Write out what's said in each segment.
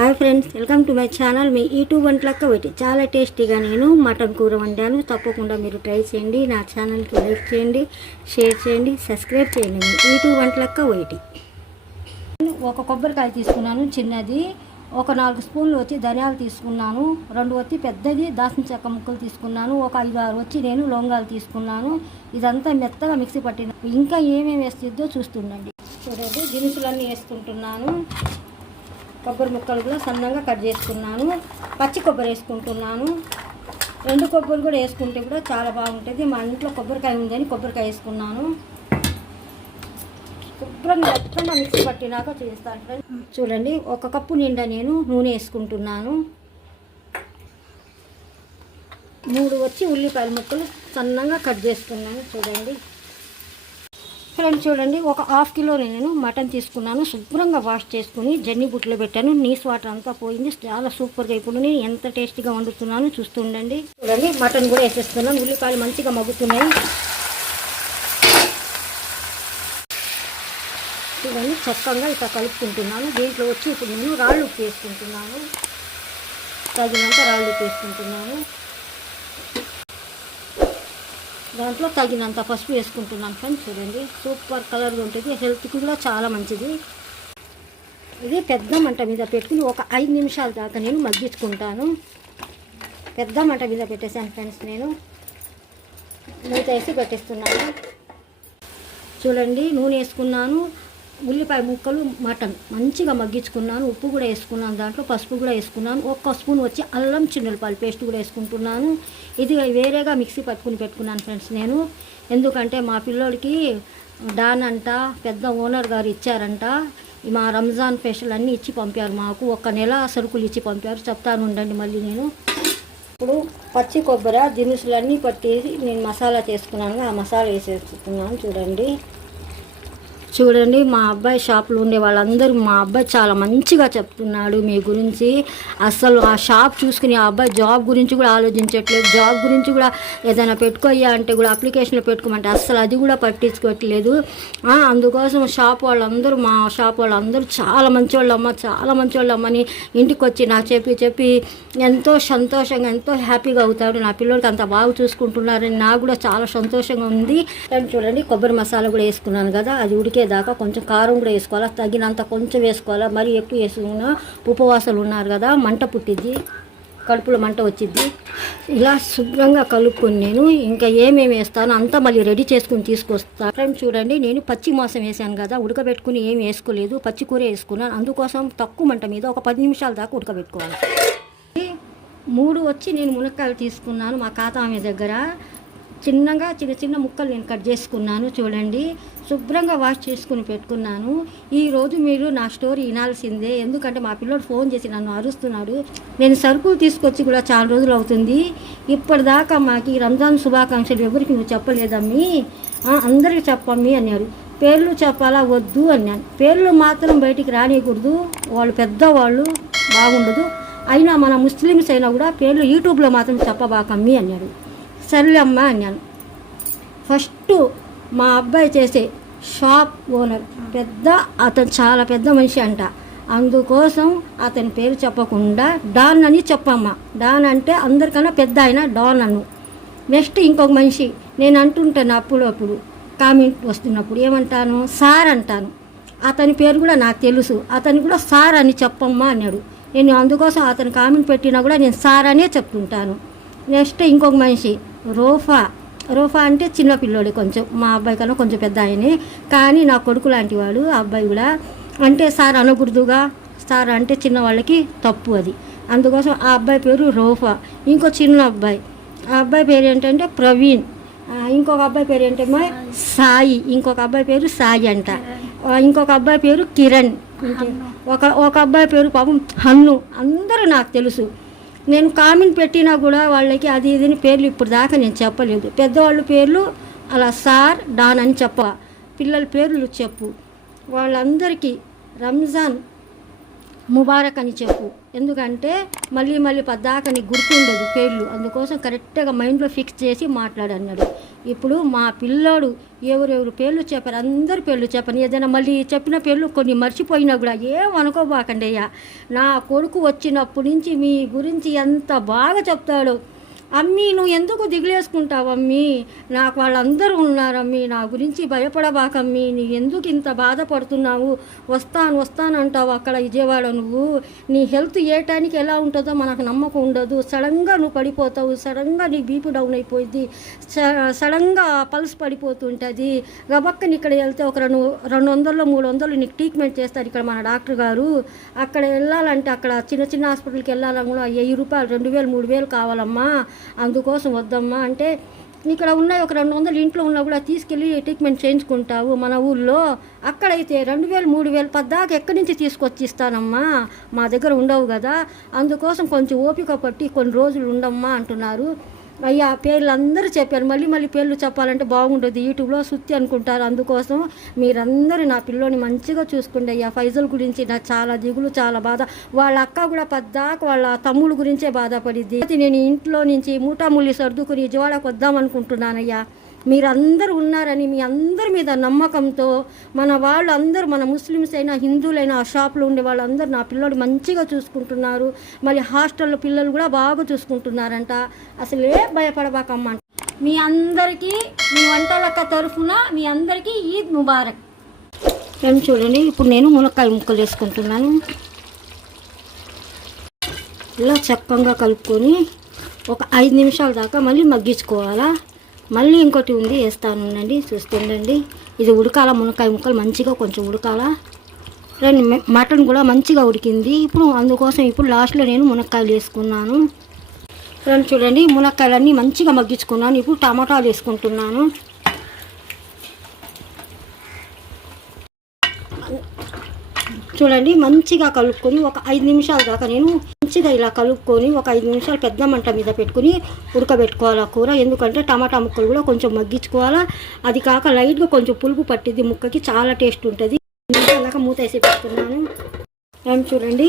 Hi friends welcome to my channel. Me YouTube Vantalakka పెట్టి చాలా టేస్టీగా నేను మటన్ కూర వండాను. తప్పకుండా మీరు ట్రై చేయండి. నా ఛానల్కి లైక్ చేయండి షేర్ చేయండి సబ్స్క్రైబ్ చేయండి. యూట్యూబ్ వంటలక్క ఒకటి. ఒక కొబ్బరికాయ తీసుకున్నాను చిన్నది. ఒక నాలుగు స్పూన్లు వచ్చి ధనియాలు తీసుకున్నాను. రెండు వచ్చి పెద్దది. దాసిన చెక్క ముక్కలు తీసుకున్నాను. ఒక ఐదు ఆరు వచ్చి నేను లొంగాలు తీసుకున్నాను. ఇదంతా మెత్తగా మిక్సీ పట్టిన ఇంకా ఏమేమి వేస్తుందో చూస్తుండండి. చూడండి దినుసులన్నీ వేసుకుంటున్నాను. కొబ్బరి ముక్కలు కూడా సన్నగా కట్ చేసుకున్నాను. పచ్చి కొబ్బరి వేసుకుంటున్నాను. రెండు కొబ్బరి కూడా వేసుకుంటే కూడా చాలా బాగుంటుంది. మా ఇంట్లో కొబ్బరికాయ ఉందని కొబ్బరికాయ వేసుకున్నాను. శుభ్రంగా ఎక్కడ మిక్సీ పట్టినాక చేస్తాను ఫ్రెండ్స్. చూడండి ఒక కప్పు నిండా నేను నూనె వేసుకుంటున్నాను. మూడు వచ్చి ఉల్లిపాయల ముక్కలు సన్నగా కట్ చేసుకున్నాను. చూడండి. ఫ్రెండ్స్ చూడండి ఒక హాఫ్ కిలో నేను మటన్ తీసుకున్నాను. శుభ్రంగా వాష్ చేసుకుని జన్ని బుట్టలో పెట్టాను. నీస్ వాటర్ అంతా పోయింది. చాలా సూపర్గా ఇప్పుడు నేను ఎంత టేస్టీగా వండుతున్నాను చూస్తుండండి. చూడండి మటన్ కూడా వేసేస్తున్నాను. ఉల్లిపాయలు మంచిగా మగ్గుతున్నాయి. చూడండి చక్కగా ఇట్లా కలుపుకుంటున్నాను. దీంట్లో వచ్చి ఇప్పుడు నేను రాళ్ళు ఉప్పు వేసుకుంటున్నాను తగినంత రాళ్ళు ఉప్పు వేసుకుంటున్నాను దాంట్లో తగినంత పసుపు వేసుకుంటున్నాను ఫ్రెండ్స్ చూడండి. సూపర్ కలర్గా ఉంటుంది. హెల్త్కి కూడా చాలా మంచిది. ఇది పెద్ద మంట మీద పెట్టుకుని ఒక ఐదు నిమిషాల దాకా నేను మగ్గించుకుంటాను. పెద్ద మంట మీద పెట్టేశాను ఫ్రెండ్స్ నేను. మూత వేసి పెట్టేస్తున్నాను. చూడండి నూనె వేసుకున్నాను. ఉల్లిపాయ ముక్కలు మటన్. మంచిగా మగ్గించుకున్నాను. ఉప్పు కూడా వేసుకున్నాను. దాంట్లో పసుపు కూడా వేసుకున్నాను. ఒక్క స్పూన్ వచ్చి అల్లం చిన్నపాలు పేస్ట్ కూడా వేసుకుంటున్నాను. ఇది వేరేగా మిక్సీ పట్టుకుని పెట్టుకున్నాను ఫ్రెండ్స్ నేను. ఎందుకంటే మా పిల్లోడికి డాన్ అంట పెద్ద ఓనర్ గారు ఇచ్చారంట. మా రంజాన్ స్పెషల్ అన్నీ ఇచ్చి పంపారు మాకు. ఒక నెల సరుకులు ఇచ్చి పంపారు. చెప్తాను ఉండండి మళ్ళీ నేను. ఇప్పుడు పచ్చి కొబ్బరి దినుసులన్నీ పట్టేసి నేను మసాలా చేసుకున్నాను ఆ మసాలా వేసేస్తున్నాను చూడండి. చూడండి మా అబ్బాయి షాప్లో ఉండే వాళ్ళందరూ మా అబ్బాయి చాలా మంచిగా చెప్తున్నాడు మీ గురించి. అసలు ఆ షాప్ చూసుకుని ఆ అబ్బాయి జాబ్ గురించి కూడా ఆలోచించట్లేదు. జాబ్ గురించి కూడా ఏదైనా పెట్టుకోయ్యా అంటే కూడా అప్లికేషన్లో పెట్టుకోమంటే అస్సలు అది కూడా పట్టించుకోవట్లేదు అందుకోసం షాప్ వాళ్ళందరూ మా షాప్ వాళ్ళందరూ చాలా మంచివాళ్ళమ్మ చాలా మంచోళ్ళు అమ్మని ఇంటికి వచ్చి నాకు చెప్పి చెప్పి ఎంతో సంతోషంగా ఎంతో హ్యాపీగా అవుతాడు. నా పిల్లలకి అంత బాగా చూసుకుంటున్నారని నాకు కూడా చాలా సంతోషంగా ఉంది. చూడండి కొబ్బరి మసాలా కూడా వేసుకున్నాను కదా అది ఉడికేదాకా కొంచెం కారం కూడా వేసుకోవాలా తగినంత కొంచెం వేసుకోవాలా. మరి ఎక్కువ వేసుకున్నా ఉపవాసాలు ఉన్నారు కదా మంట పుట్టిద్ది కడుపులో మంట వచ్చింది ఇలా శుభ్రంగా కలుపుకొని నేను ఇంకా ఏమేమి వేస్తానో అంతా మళ్ళీ రెడీ చేసుకుని తీసుకొస్తాను ఫ్రెండ్ చూడండి నేను పచ్చి మాంసం వేసాను కదా ఉడకబెట్టుకుని ఏం వేసుకోలేదు. పచ్చి కూర వేసుకున్నాను. అందుకోసం తక్కువ మంట మీద ఒక పది నిమిషాల దాకా ఉడకబెట్టుకోవాలి. మూడు వచ్చి నేను మునక్కాయలు తీసుకున్నాను మా ఖాతా ఆమె దగ్గర. చిన్నగా చిన్న చిన్న ముక్కలు నేను కట్ చేసుకున్నాను చూడండి. శుభ్రంగా వాష్ చేసుకుని పెట్టుకున్నాను. ఈరోజు మీరు నా స్టోరీ వినాల్సిందే. ఎందుకంటే మా పిల్లోడు ఫోన్ చేసి నన్ను అరుస్తున్నాడు. నేను సరుకులు తీసుకొచ్చి కూడా చాలా రోజులు అవుతుంది. ఇప్పటిదాకా మాకు ఈ రంజాన్ శుభాకాంక్షలు ఎవరికి నువ్వు చెప్పలేదమ్మి. అందరికీ చెప్పమ్మి అన్నారు పేర్లు చెప్పాలా? వద్దు అన్నాను. పేర్లు మాత్రం బయటికి రానియకూడదు. వాళ్ళు పెద్దవాళ్ళు బాగుండదు. అయినా మన ముస్లిమ్స్ అయినా కూడా పేర్లు యూట్యూబ్లో మాత్రం చెప్పబాకమ్మి అన్నాడు. సర్లే అమ్మా అన్నాను. ఫస్ట్ మా అబ్బాయి చేసే షాప్ ఓనర్ పెద్ద అతను చాలా పెద్ద మనిషి అంట. అందుకోసం అతని పేరు చెప్పకుండా డాన్ అని చెప్పమ్మా. డాన్ అంటే అందరికన్నా పెద్ద ఆయన డాన్ అను. నెక్స్ట్ ఇంకొక మనిషి నేను అంటుంటాను అప్పుడప్పుడు కామెంట్ వస్తున్నప్పుడు ఏమంటాను? సార్ అంటాను. అతని పేరు కూడా నాకు తెలుసు. అతను కూడా సార్ అని చెప్పమ్మా అన్నాడు. నేను అందుకోసం అతను కామెంట్ పెట్టినా కూడా నేను సార్ అనే చెప్తుంటాను. నెక్స్ట్ ఇంకొక మనిషి రోఫా రోఫా అంటే చిన్న పిల్లోడు కొంచెం. మా అబ్బాయి కన్నా కొంచెం పెద్ద ఆయనే. కానీ నా కొడుకు లాంటి వాడు ఆ అబ్బాయి కూడా. అంటే సార్ అనకూడదుగా. సార్ అంటే చిన్న వాళ్ళకి తప్పు అది. అందుకోసం ఆ అబ్బాయి పేరు రోఫా. ఇంకో చిన్న అబ్బాయి. ఆ అబ్బాయి పేరు ఏంటంటే ప్రవీణ్. ఇంకొక అబ్బాయి పేరు ఏంటమ్మా? సాయి. ఇంకొక అబ్బాయి పేరు సాయి అంట. ఇంకొక అబ్బాయి పేరు కిరణ్. ఒక ఒక అబ్బాయి పేరు పాపం హన్ను. అందరూ నాకు తెలుసు. నేను కామెంట్ పెట్టినా కూడా వాళ్ళకి అది ఇది అని పేర్లు ఇప్పుడు దాకా నేను చెప్పలేదు. పెద్దవాళ్ళ పేర్లు అలా సార్ డాన్ అని చెప్ప. పిల్లల పేర్లు చెప్పు. వాళ్ళందరికీ రంజాన్ ముబారక్ అని చెప్పు. ఎందుకంటే మళ్ళీ మళ్ళీ పద్దాక నీకు గుర్తుండదు పేర్లు. అందుకోసం కరెక్ట్గా మైండ్లో ఫిక్స్ చేసి మాట్లాడన్నాడు. ఇప్పుడు మా పిల్లోడు ఎవరెవరు పేర్లు చెప్పారు? అందరు పేర్లు చెప్పను. ఏదైనా మళ్ళీ చెప్పిన పేర్లు కొన్ని మర్చిపోయినా కూడా ఏం అనుకోబాకండి అయ్యా నా కొడుకు వచ్చినప్పటి నుంచి మీ గురించి ఎంత బాగా చెప్తాడో. అమ్మీ నువ్వు ఎందుకు దిగులేసుకుంటావమ్మీ నాకు వాళ్ళందరూ ఉన్నారమ్మీ నా గురించి భయపడబాకమ్మీ నీ ఎందుకు ఇంత బాధపడుతున్నావు? వస్తాను వస్తాను అంటావు అక్కడ విజయవాడ నువ్వు. నీ హెల్త్ ఏ టైంకి ఎలా ఉంటుందో మనకు నమ్మకం ఉండదు. సడన్గా నువ్వు పడిపోతావు. సడన్గా నీ బీపీ డౌన్ అయిపోయింది. సడన్గా పల్స్ పడిపోతుంటుంది. గబక్కని ఇక్కడ వెళ్తే ఒక రెండు రెండు వందలు మూడు వందలు నీకు ట్రీట్మెంట్ చేస్తారు ఇక్కడ మన డాక్టర్ గారు. అక్కడ వెళ్ళాలంటే అక్కడ చిన్న చిన్న హాస్పిటల్కి వెళ్ళాలని కూడా వెయ్యి రూపాయలు రెండు వేలు మూడు వేలు కావాలమ్మా. అందుకోసం వద్దమ్మా అంటే ఇక్కడ ఉన్నాయి ఒక రెండు వందలు ఇంట్లో ఉన్నా కూడా తీసుకెళ్ళి ట్రీట్మెంట్ చేయించుకుంటావు మన ఊళ్ళో. అక్కడైతే రెండు వేలు మూడు వేలు పద్దాక ఎక్కడి నుంచి తీసుకొచ్చి ఇస్తానమ్మా మా దగ్గర ఉండవు కదా. అందుకోసం కొంచెం ఓపిక పట్టి కొన్ని రోజులు ఉండమ్మా అంటున్నారు. అయ్యా పేర్లు అందరూ చెప్పారు. మళ్ళీ మళ్ళీ పేర్లు చెప్పాలంటే బాగుంటుంది యూట్యూబ్లో సుత్తి అనుకుంటారు. అందుకోసం మీరందరూ నా పిల్లోని మంచిగా చూసుకుండే అయ్యా. ఫైజల్ గురించి నాకు చాలా దిగులు చాలా బాధ. వాళ్ళ అక్క కూడా పద్దాక వాళ్ళ తమ్ముడు గురించే బాధపడిద్ది. నేను ఇంట్లో నుంచి మూటాముల్లి సర్దుకుని విజయవాడకు వద్దాం అనుకుంటున్నానయ్యా మీరందరూ ఉన్నారని మీ అందరి మీద నమ్మకంతో మన వాళ్ళు అందరూ మన ముస్లిమ్స్ అయినా హిందువులైనా ఆ షాప్లో ఉండే వాళ్ళందరూ నా పిల్లలు మంచిగా చూసుకుంటున్నారు. మళ్ళీ హాస్టల్లో పిల్లలు కూడా బాగా చూసుకుంటున్నారంట. అసలే భయపడబాకమ్మ మీ అందరికీ మీ వంటలక్క తరఫున మీ అందరికీ ఈద్ ముబారక్. ఏం చూడండి ఇప్పుడు నేను మునక్కాయ ముక్కలు వేసుకుంటున్నాను. ఇలా చక్కగా కలుపుకొని ఒక ఐదు నిమిషాల దాకా మళ్ళీ మగ్గించుకోవాలా? మళ్ళీ ఇంకోటి ఉంది వేస్తాను ఉండండి చూస్తుండండి ఇది ఉడకాల మునక్కాయ ముక్కలు మంచిగా కొంచెం ఉడకాల. రెండు మటన్ కూడా మంచిగా ఉడికింది. ఇప్పుడు అందుకోసం ఇప్పుడు లాస్ట్లో నేను మునక్కాయలు వేసుకున్నాను. ఫ్రెండ్ చూడండి మునక్కాయలన్నీ మంచిగా మగ్గించుకున్నాను. ఇప్పుడు టమాటాలు వేసుకుంటున్నాను. చూడండి మంచిగా కలుపుకొని ఒక ఐదు నిమిషాల దాకా నేను మంచిగా ఇలా కలుపుకొని ఒక ఐదు నిమిషాలు పెద్ద మంట మీద పెట్టుకుని ఉడకబెట్టుకోవాలి కూర. ఎందుకంటే టమాటా ముక్కలు కూడా కొంచెం మగ్గించుకోవాలా. అది కాక లైట్గా కొంచెం పులుపు పట్టింది ముక్కకి చాలా టేస్ట్ ఉంటుంది. అలాగా మూత వేసి పెట్టుకున్నాను. ఏం చూడండి.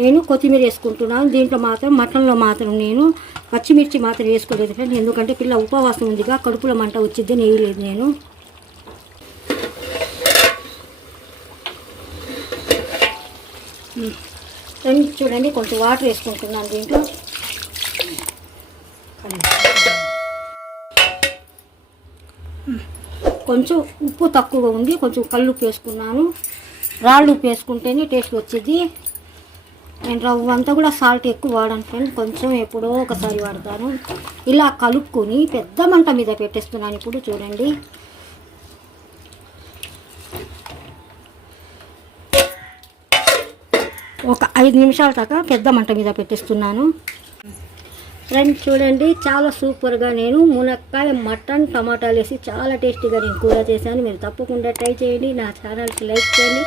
నేను కొత్తిమీర వేసుకుంటున్నాను. దీంట్లో మాత్రం మటన్లో మాత్రం నేను పచ్చిమిర్చి మాత్రం వేసుకోలేదు ఫ్రెండ్. ఎందుకంటే పిల్ల ఉపవాసం ఉందిగా కడుపులో మంట వచ్చింది వేయలేదు నేను. ఫ్రెండ్ చూడండి కొంచెం వాటర్ వేసుకుంటున్నాను దీంట్లో. కొంచెం ఉప్పు తక్కువగా ఉంది కొంచెం కళ్ళు ఉప్పు వేసుకున్నాను. రాళ్ళు ఉప్పు వేసుకుంటేనే టేస్ట్ వచ్చేది. నేను రవ్వ అంతా కూడా సాల్ట్ ఎక్కువ వాడను ఫ్రెండ్ కొంచెం ఎప్పుడో ఒకసారి వాడతాను. ఇలా కలుపుకొని పెద్ద మంట మీద పెట్టేస్తున్నాను ఇప్పుడు చూడండి. ఒక ఐదు నిమిషాల దాకా పెద్ద మంట మీద పెట్టిస్తున్నాను. ఫ్రెండ్స్ చూడండి చాలా సూపర్గా నేను మునక్కాయ మటన్ టమాటాలు వేసి చాలా టేస్టీగా నేను కూర చేశాను. మీరు తప్పకుండా ట్రై చేయండి. నా ఛానల్కి లైక్ చేయండి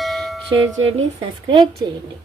షేర్ చేయండి సబ్స్క్రైబ్ చేయండి.